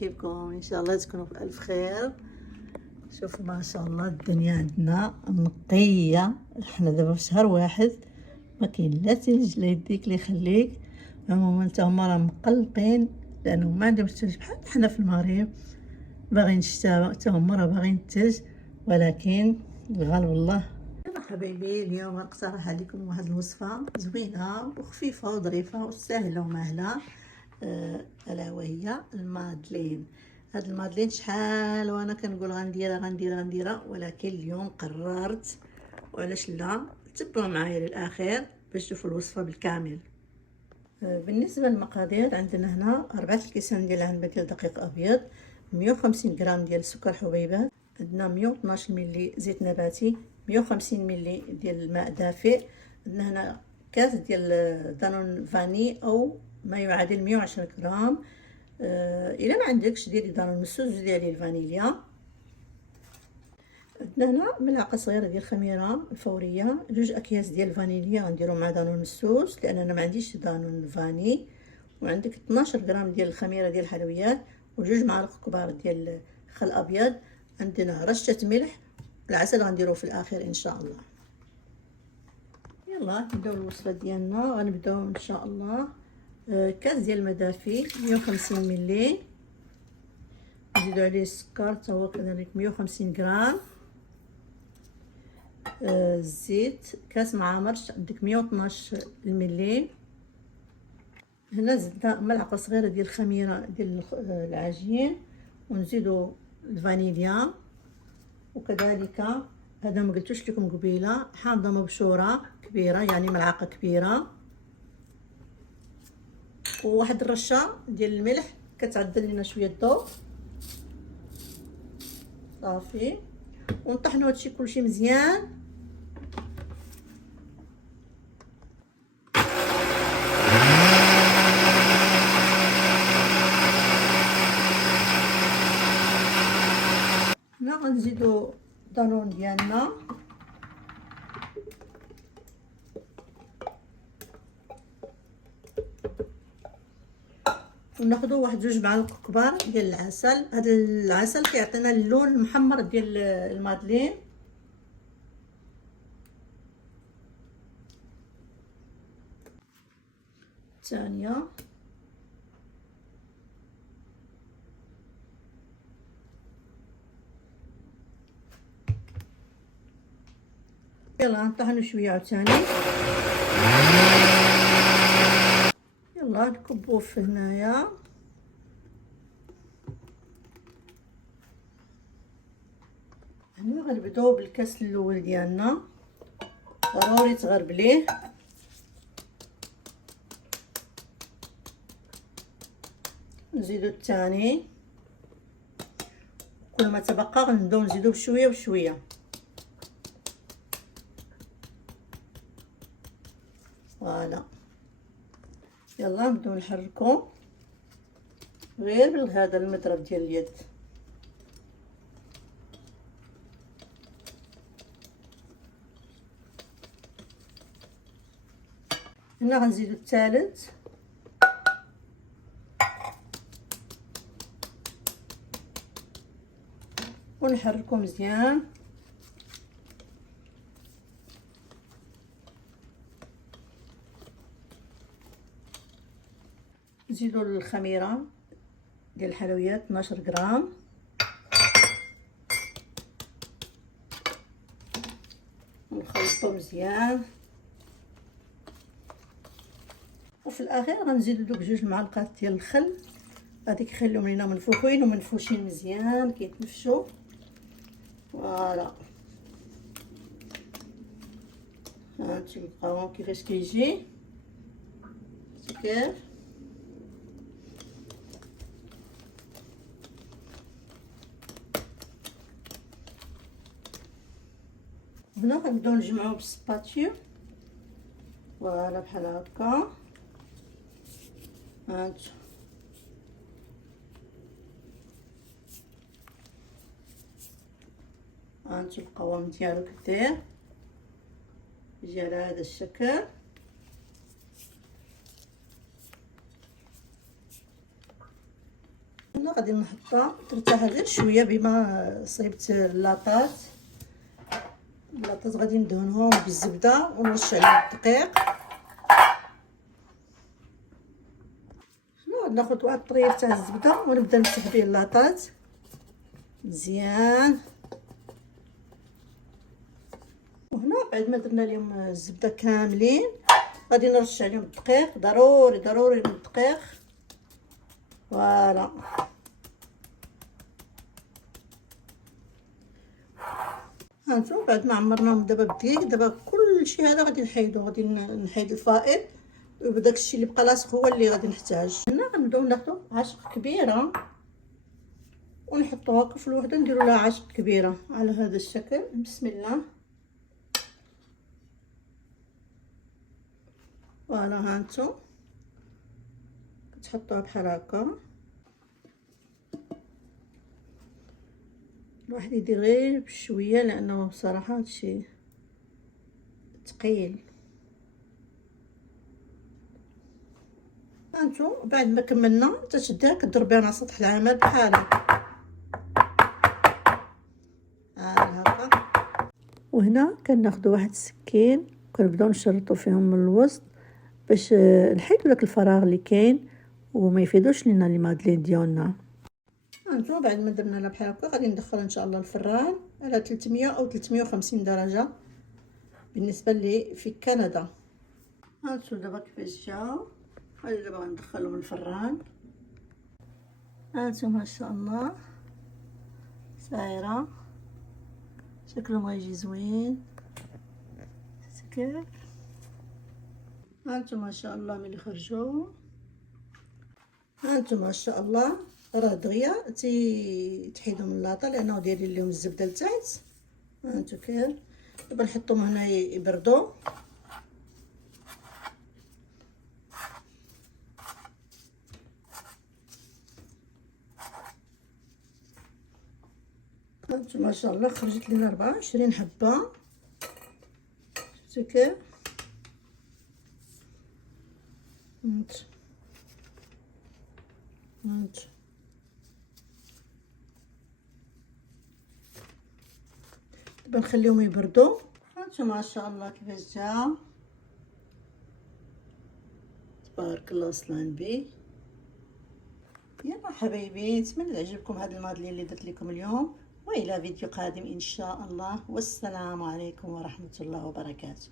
كيفكم؟ ان شاء الله تكونوا في الف خير. شوفوا ما شاء الله الدنيا عندنا نقيه. احنا دابا في شهر واحد، ما كاين لا تلج لا يديك لا يخليك. عموما تا هما راه مقلقين لانه ما عندهمش الثلج بحال حنا في المغرب، باغيين الشتاء تا هما راه باغيين الثلج، ولكن الغالب الله. يلا حبايبي، اليوم غنقترح عليكم واحد الوصفه زوينه وخفيفه وظريفه وسهله ومهله، الا وهي المادلين. هاد المادلين شحال وانا كنقول غنديرها، ولكن اليوم قررت، وعلاش لا؟ تبعوا معايا للاخر باش تشوفوا الوصفه بالكامل. بالنسبه للمقادير، عندنا هنا 4 كيسان ديال العنبه ديال دقيق ابيض، 150 غرام ديال سكر حبيبات، عندنا 112 ملي زيت نباتي، 150 ملي ديال الماء دافئ، عندنا هنا كاس ديال دانون فاني او ما يعادل 110 غرام. الا ما عندكش ديري دانون مسوس، زيدي عليه الفانيليا. عندنا هنا ملعقه صغيره ديال الخميره الفوريه، 2 اكياس ديال الفانيليا غنديرو مع دانون مسوس لان انا ما عنديش دانون فاني، وعندك 12 غرام ديال الخميره ديال الحلويات، و2 معالق كبار ديال خل ابيض. عندنا رشه ملح، العسل غنديروه في الاخير ان شاء الله. يلا نبداو الوصفه ديالنا. غنبداو ان شاء الله كاس ديال الماء دافي 150 ملي، نزيدو عليه السكر حتى هو كذلك 150 غرام. الزيت كاس مع مرش عندك 112 ملي. هنا زدنا ملعقه صغيره ديال الخميره ديال العجين، ونزيدو الفانيليا، وكذلك هذا ما قلتوش لكم قبيله حامضه مبشوره كبيره، يعني ملعقه كبيره، وواحد الرشه ديال الملح كتعدل لنا شويه الذوق صافي. ونطحنوا هادشي كلشي مزيان. هنا غنزيدو دانون ديالنا، وناخذوا واحد 2 معالق كبار ديال العسل. هذا العسل كيعطينا اللون المحمر ديال المادلين. ثانيه يلا نطحنوا شويه عاوتاني. يلا نكبوه في هنايا. هنا غنبداو بالكاس الاول ديالنا، ضروري تغربليه. نزيدو الثاني، كل ما تبقى غنبداو نزيدو بشويه بشويه. فوالا يلا نبداو نحركو غير بهذا المضرب ديال اليد. هنا غنزيدو الثالث، ونحركو مزيان. نزيدو الخميره ديال الحلويات 12 غرام، ونخلطو مزيان. وفي الاخير غنزيدو دوك 2 معالق ديال الخل، غادي كيخليهم لينا منفوخين ومنفوشين مزيان كيتنفشوا. فوالا هانتوما بقاو كيفاش كيجي كيف. هنا غنبداو نجمعو بالسباتيو. فوالا بحال هكا. هانتوما القوام ديالو كدير، يجي على هذا الشكل. هنا غادي نحطها ترتاح غير شويه بما صيبت اللاطات. غادي ندهنهم بالزبده ونرش عليهم الدقيق. غادي ناخذ واحد الطريف تاع الزبده ونبدا نمسح به اللاطات مزيان. وهنا بعد ما درنا لهم الزبده كاملين غادي نرش عليهم الدقيق. ضروري من الدقيق. فوالا هانتو بعد ما عمرناهم دابا بالدقيق. دابا كلشي هذا غادي نحيدو. غادي نحيد الفائض وداك الشيء اللي بقى لاصق هو اللي غادي نحتاج. هنا غنبداو ناخذ عشق كبيره ونحطوها في الوحده نديروا لها عشق كبيره على هذا الشكل. بسم الله. فوالا هانتو كتحطوها بحال هكا. الواحد يدير غير بشويه لانه بصراحه هادشي ثقيل. هانتو بعد ما كملنا تشديها كضربيها على سطح العمل بحال هكا. وهنا كناخذوا واحد السكين وكنبداو نشرطوا فيهم من الوسط باش نحيدوا داك الفراغ اللي كاين وما يفيدوش لينا لي مادلين ديالنا. هانتو بعد ما درنا لها بحال هكا غادي ندخل ان شاء الله الفران على 300 او 350 درجه بالنسبه لي في كندا. هانتو دابا كيفاش جاو. هادي دابا غندخلهم الفران. هانتو ما شاء الله صايره شكلهم غيجي زوين كيف. هانتو ما شاء الله ملي خرجوا. هانتو ما شاء الله راه دغيا تحيدوا من اللاطه لانه دايرين لهم الزبده لتحت. هانتو كيف. دابا نحطهم هنا يبردوا. هانتو ما شاء الله خرجت لنا 24 حبه. شفتوا كيف. هانتو دابا نخليهم يبردوا. هانتو ما شاء الله كيفاش جا. تبارك الله صلان بيه. يلا حبايبي نتمنى يعجبكم هذا المادلين اللي درت لكم اليوم والى فيديو قادم ان شاء الله. والسلام عليكم ورحمه الله وبركاته.